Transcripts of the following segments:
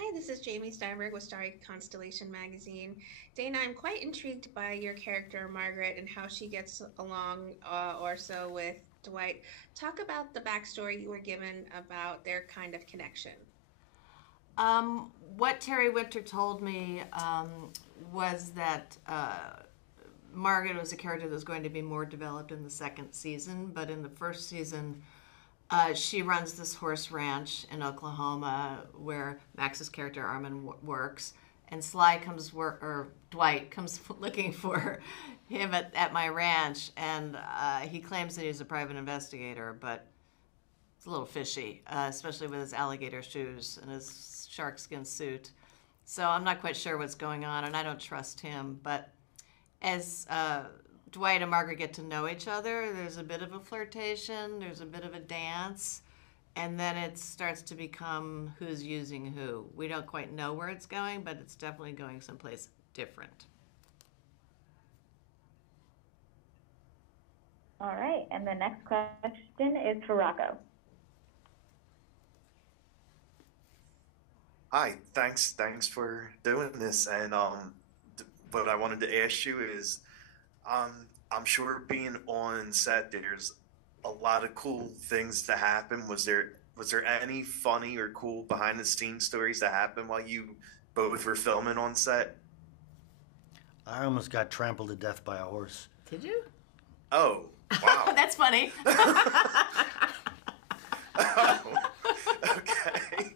Hi, this is Jamie Steinberg with Starry Constellation Magazine. Dana, I'm quite intrigued by your character, Margaret, and how she gets along or so with Dwight. Talk about the backstory you were given about their kind of connection. What Terry Winter told me was that Margaret was a character that was going to be more developed in the second season, but in the first season, she runs this horse ranch in Oklahoma where Max's character Armin works, and Dwight comes looking for him at my ranch, and he claims that he's a private investigator, but it's a little fishy, especially with his alligator shoes and his sharkskin suit. So I'm not quite sure what's going on, and I don't trust him. But as Dwight and Margaret get to know each other, there's a bit of a flirtation, there's a bit of a dance, and then it starts to become who's using who. We don't quite know where it's going, but it's definitely going someplace different. All right, and the next question is for Rocco. Hi, thanks for doing this. And what I wanted to ask you is, I'm sure being on set, there's a lot of cool things to happen. Was there any funny or cool behind the scenes stories that happened while you both were filming on set? I almost got trampled to death by a horse. Did you? Oh, wow. That's funny. Oh, okay.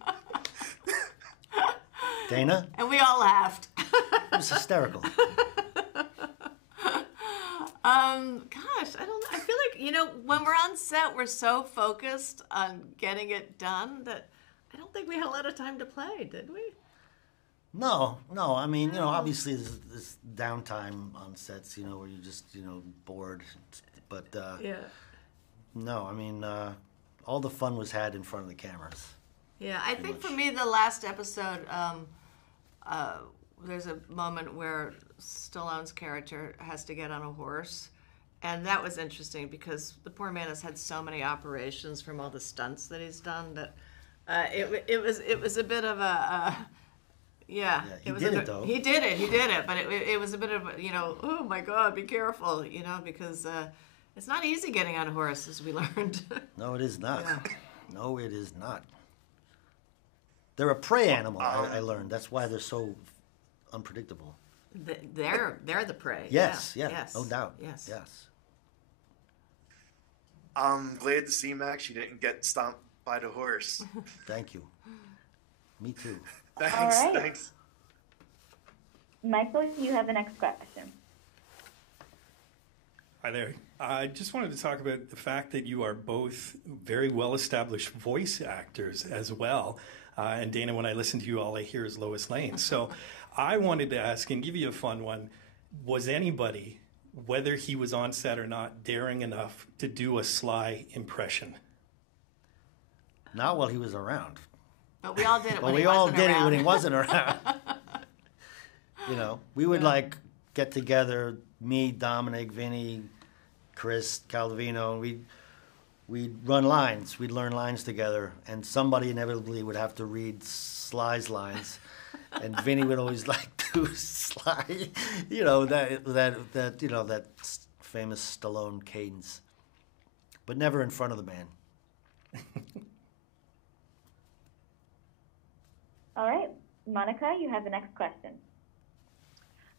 Dana? And we all laughed. It was hysterical. Gosh, I don't know. I feel like, when we're on set, we're so focused on getting it done that I don't think we had a lot of time to play, did we? No. I mean, obviously there's this downtime on sets, where you're just, bored. But, Yeah. no, I mean, all the fun was had in front of the cameras. Yeah, I think for me, the last episode, there's a moment where Stallone's character has to get on a horse. And that was interesting because the poor man has had so many operations from all the stunts that he's done that it was a bit of a yeah. He did it though. He did it, but it was a bit of oh my God, be careful, because it's not easy getting on a horse, as we learned. No, it is not. Yeah. No, it is not. They're a prey animal, I learned. That's why they're so unpredictable. They're the prey. Yes, yes, no doubt. Yes. I'm glad to see, Max, you didn't get stomped by the horse. Thank you. Me too. Thanks, All right. thanks. Michael, you have the next question. Hi there. I just wanted to talk about the fact that you are both very well-established voice actors as well. And Dana, when I listen to you, all I hear is Lois Lane. So I wanted to ask and give you a fun one. Was anybody, whether he was on set or not, daring enough to do a Sly impression? Not while he was around. But we all did it But when we he all wasn't did around. it when he wasn't around. We would get together, me, Dominic, Vinny, Chris, Calvino, and we'd run lines. We'd learn lines together, and somebody inevitably would have to read Sly's lines, and Vinny would always do Sly, that famous Stallone cadence, but never in front of the man. All right, Monica, you have the next question.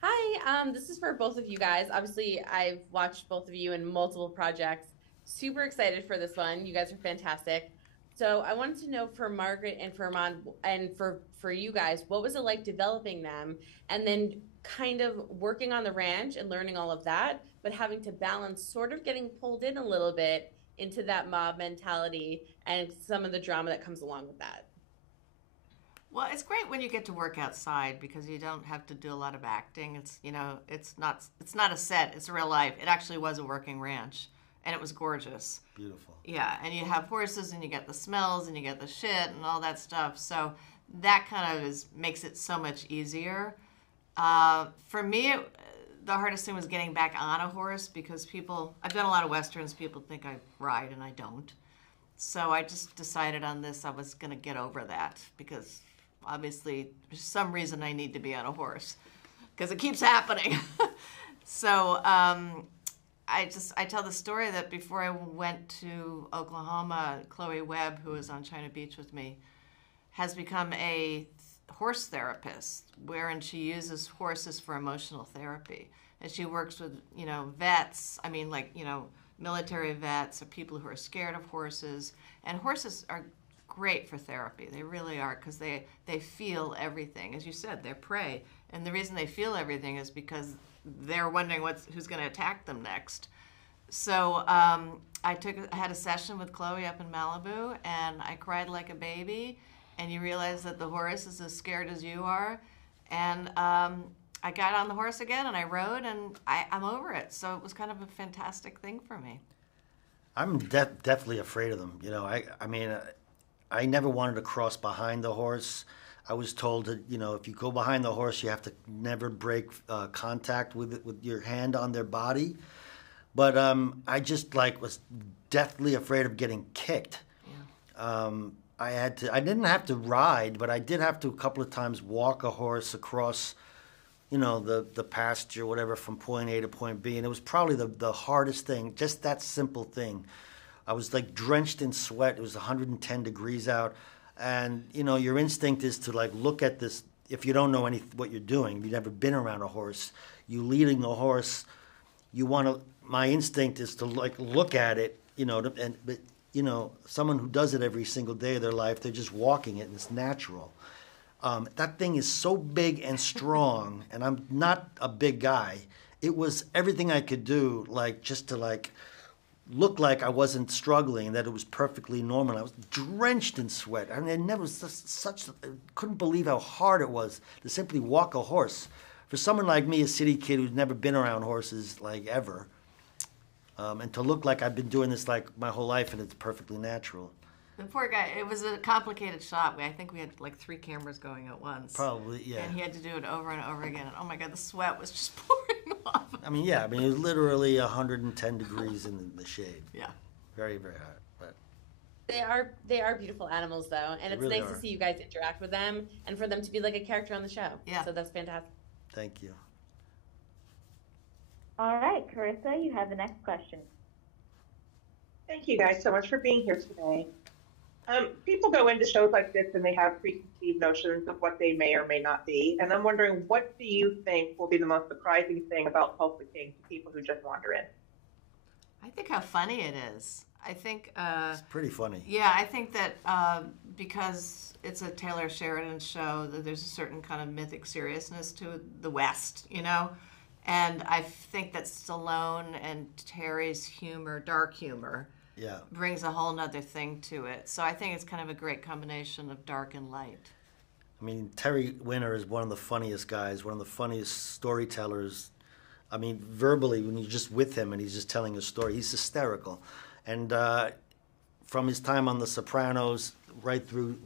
Hi, this is for both of you guys. Obviously, I've watched both of you in multiple projects. Super excited for this one. You guys are fantastic. So I wanted to know for Margaret and for Armand and for you guys, what was it like developing them and then kind of working on the ranch and learning all of that, but having to balance sort of getting pulled in a little bit into that mob mentality and some of the drama that comes along with that? Well, it's great when you get to work outside because you don't have to do a lot of acting. It's it's not a set. It's real life. It actually was a working ranch, and it was gorgeous. Beautiful. Yeah, and you have horses, and you get the smells, and you get the shit, and all that stuff. So that kind of makes it so much easier. For me, the hardest thing was getting back on a horse because I've done a lot of westerns. People think I ride, and I don't. So I just decided on this. I was going to get over that because obviously, for some reason I need to be on a horse because it keeps happening. So I tell the story that before I went to Oklahoma, Chloe Webb, who was on China Beach with me, has become a horse therapist, wherein she uses horses for emotional therapy. And she works with, vets, military vets or people who are scared of horses. And horses are great for therapy. They really are, because they feel everything. As you said, they're prey. And the reason they feel everything is because they're wondering who's going to attack them next. So I had a session with Chloe up in Malibu, and I cried like a baby. And you realize that the horse is as scared as you are. And I got on the horse again, and I rode, and I'm over it. So it was kind of a fantastic thing for me. I'm definitely afraid of them. I never wanted to cross behind the horse. I was told that, if you go behind the horse, you have to never break contact with your hand on their body. But I just was deathly afraid of getting kicked. Yeah. I didn't have to ride, but I did have to a couple of times walk a horse across, the pasture, whatever, from point A to point B. And it was probably the hardest thing, just that simple thing. I was drenched in sweat. It was 110 degrees out. And, your instinct is to look at this. If you don't know what you're doing, if you've never been around a horse, you leading a horse, my instinct is to look at it, but someone who does it every single day of their life, they're just walking it and it's natural. That thing is so big and strong, and I'm not a big guy. It was everything I could do, just to look like I wasn't struggling, that it was perfectly normal. I was drenched in sweat. I never couldn't believe how hard it was to simply walk a horse. For someone like me, a city kid who's never been around horses ever, and to look like I've been doing this my whole life and it's perfectly natural. The poor guy, it was a complicated shot. I think we had 3 cameras going at once. Probably, yeah. And he had to do it over and over again. And oh my God, the sweat was just pouring off. It was literally 110 degrees in the shade. Yeah. Very, very hot. But They are beautiful animals, though, and it's really nice are. to see you guys interact with them and for them to be like a character on the show. Yeah. So that's fantastic. thank you. All right, Carissa, you have the next question. Thank you guys so much for being here today. People go into shows like this and they have preconceived notions of what they may or may not be. And I'm wondering, what do you think will be the most surprising thing about Tulsa King to people who just wander in? I think how funny it is. I think... It's pretty funny. Yeah, I think that because it's a Taylor Sheridan show, that there's a certain kind of mythic seriousness to the West, And I think that Stallone and Terry's humor, dark humor, brings a whole nother thing to it. So I think it's kind of a great combination of dark and light. Terry Winter is one of the funniest guys, one of the funniest storytellers. Verbally, when you're just with him and he's just telling a story, he's hysterical. And from his time on The Sopranos right through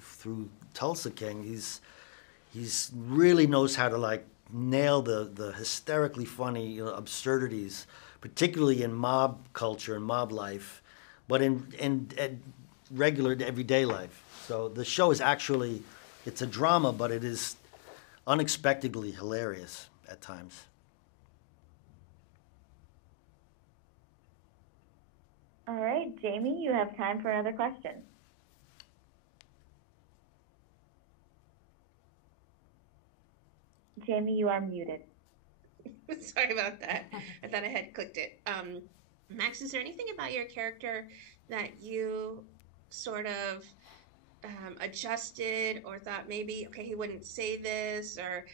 Tulsa King, he's really knows how to nail the hysterically funny absurdities, particularly in mob culture and mob life, but in regular everyday life. So the show is actually, it's a drama, but it is unexpectedly hilarious at times. All right, Jamie, you have time for another question. Jamie, you are muted. Sorry about that. I thought I had clicked it. Max, is there anything about your character that you sort of adjusted or thought maybe, okay, he wouldn't say this, or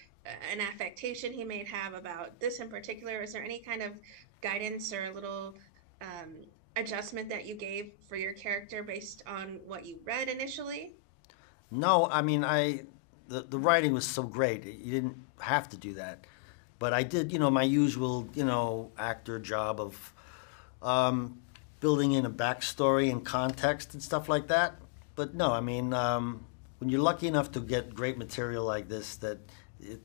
an affectation he may have about this in particular? Is there any kind of guidance or a little adjustment that you gave for your character based on what you read initially? No, the writing was so great. You didn't have to do that. But I did, my usual, actor job of building in a backstory and context and stuff like that. But no, when you're lucky enough to get great material like this,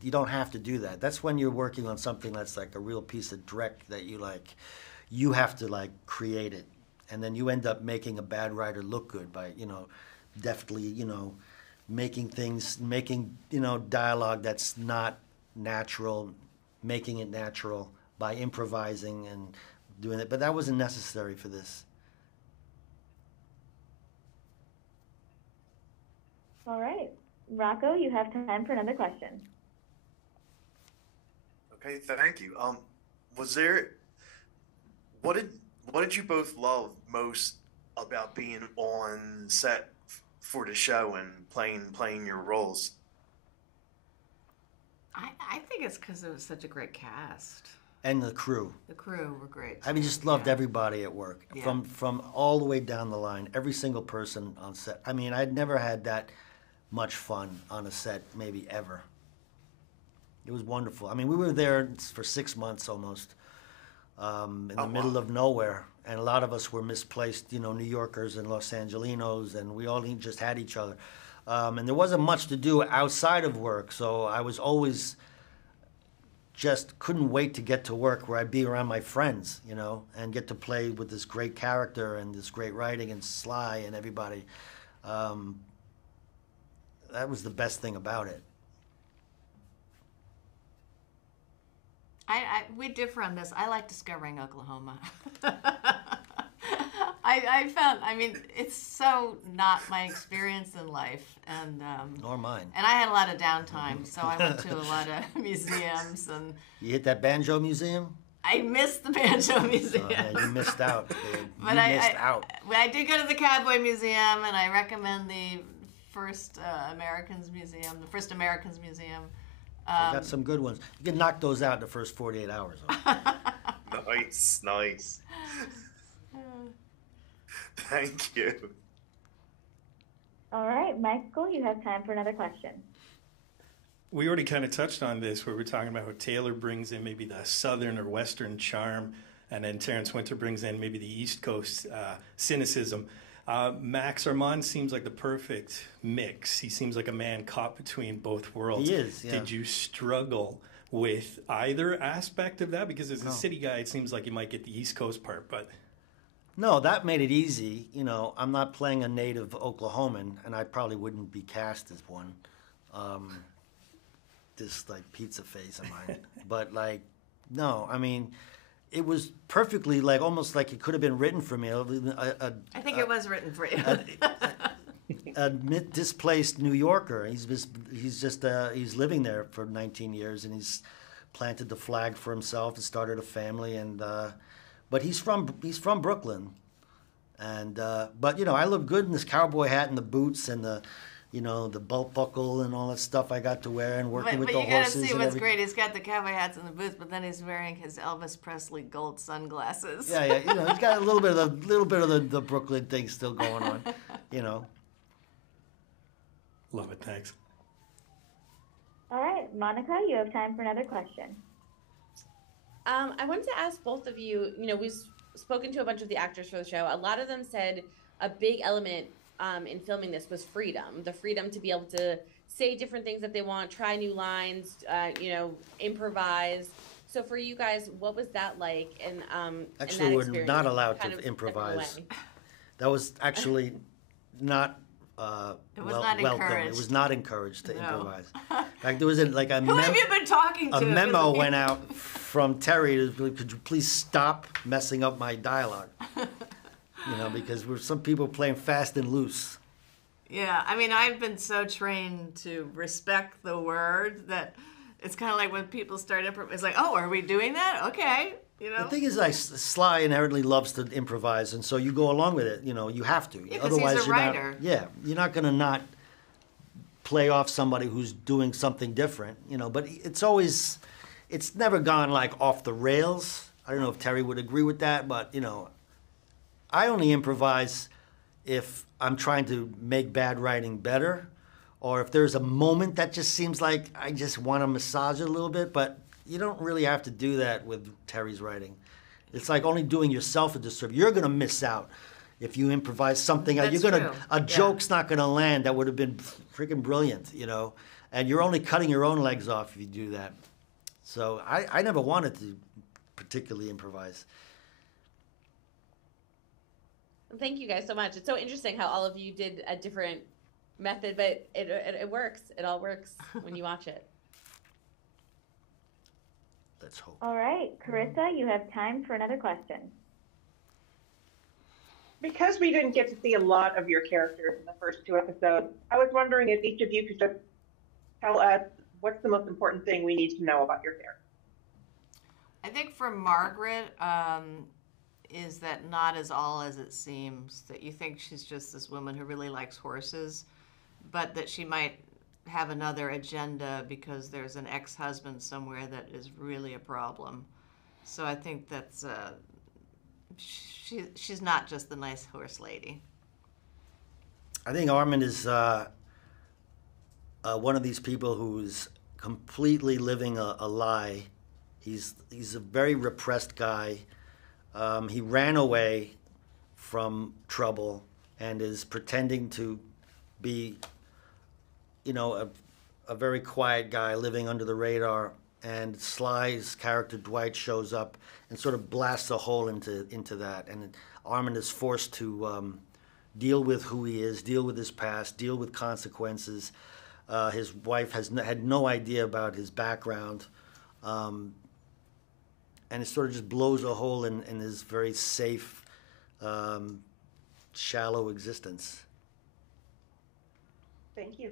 you don't have to do that. That's when you're working on something that's like a real piece of dreck that you have to create it. And then you end up making a bad writer look good by, deftly, making things, making, dialogue that's not natural, making it natural by improvising and doing it. But that wasn't necessary for this. All right. Rocco, you have time for another question. Okay, thank you. Was there what did you both love most about being on set for the show and playing your roles? I think it's because it was such a great cast. And the crew. The crew were great. I mean, just loved everybody at work, Yeah. from all the way down the line. Every single person on set. I mean, I'd never had that much fun on a set, maybe ever. It was wonderful. I mean, we were there for 6 months almost, in the middle of nowhere, and a lot of us were misplaced, New Yorkers and Los Angelinos, and we all just had each other. And there wasn't much to do outside of work, so I was always just couldn't wait to get to work where I'd be around my friends, and get to play with this great character and this great writing and Sly and everybody. That was the best thing about it. We differ on this. I like discovering Oklahoma. I mean, it's so not my experience in life, and Nor mine. and I had a lot of downtime, so I went to a lot of museums, and You hit that banjo museum? I missed the banjo museum. Oh, yeah, you missed out. Dude. But You missed out. I did go to the Cowboy Museum, and I recommend the first Americans Museum, the first Americans Museum. They got some good ones. You can knock those out in the first 48 hours. Nice. Thank you. All right, Michael, you have time for another question. We already kind of touched on this where we're talking about how Taylor brings in maybe the southern or western charm, and then Terrence Winter brings in maybe the East Coast cynicism. Max Armand seems like the perfect mix. He seems like a man caught between both worlds. He is, yeah. Did you struggle with either aspect of that? Because as a city guy, it seems like you might get the East Coast part, but... No, that made it easy. I'm not playing a native Oklahoman, and I probably wouldn't be cast as one. This, pizza face of mine. But, no, I mean... It was perfectly, almost like it could have been written for me. I think it was written for you. A displaced New Yorker. He's living there for 19 years, and he's planted the flag for himself and started a family. And but he's from Brooklyn, and but I look good in this cowboy hat and the boots and the belt buckle and all that stuff I got to wear and working with the horses. But you got to see and what's great. He's got the cowboy hats and the boots, but then he's wearing his Elvis Presley gold sunglasses. Yeah. He's got a little bit of the Brooklyn thing still going on. Love it, thanks. All right, Monica, you have time for another question. I wanted to ask both of you, we've spoken to a bunch of the actors for the show. A lot of them said a big element in filming this was freedom, the freedom to be able to say different things that they want, try new lines, improvise. So for you guys, what was that like? And actually, we're not allowed to improvise. That was actually not welcome. Encouraged. It was not encouraged to improvise. In fact, there was a Who have you been talking to? A memo went out from Terry. Could you please stop messing up my dialogue? Because we're some people playing fast and loose. Yeah, I mean, I've been so trained to respect the word that it's kind of like when people start improv, it's like, oh, are we doing that? Okay, The thing is, Sly inherently loves to improvise, and so you go along with it. You have to. Yeah, otherwise, he's a writer. You're not going to not play off somebody who's doing something different. But it's never gone off the rails. I don't know if Terry would agree with that, but I only improvise if I'm trying to make bad writing better, or if there's a moment that just seems like I just want to massage it a little bit, but you don't really have to do that with Terry's writing. It's like only doing yourself a disservice. You're going to miss out if you improvise something. That's true. Joke's not going to land that would have been freaking brilliant, and you're only cutting your own legs off if you do that. So I never wanted to particularly improvise. Thank you guys so much. It's so interesting how all of you did a different method, but it works. It all works when you watch it. Let's hope. All right, Carissa, you have time for another question. Because we didn't get to see a lot of your characters in the first 2 episodes, I was wondering if each of you could just tell us what's the most important thing we need to know about your character. I think for Margaret, is that not as all as it seems, that you think she's just this woman who really likes horses, but that she might have another agenda because there's an ex-husband somewhere that is really a problem. So I think that's she's not just the nice horse lady. I think Armand is one of these people who's completely living a lie. He's a very repressed guy. He ran away from trouble and is pretending to be, a very quiet guy living under the radar. And Sly's character Dwight shows up and sort of blasts a hole into that. And Armand is forced to deal with who he is, deal with his past, deal with consequences. His wife had no idea about his background. And it sort of just blows a hole in his very safe, shallow existence. Thank you.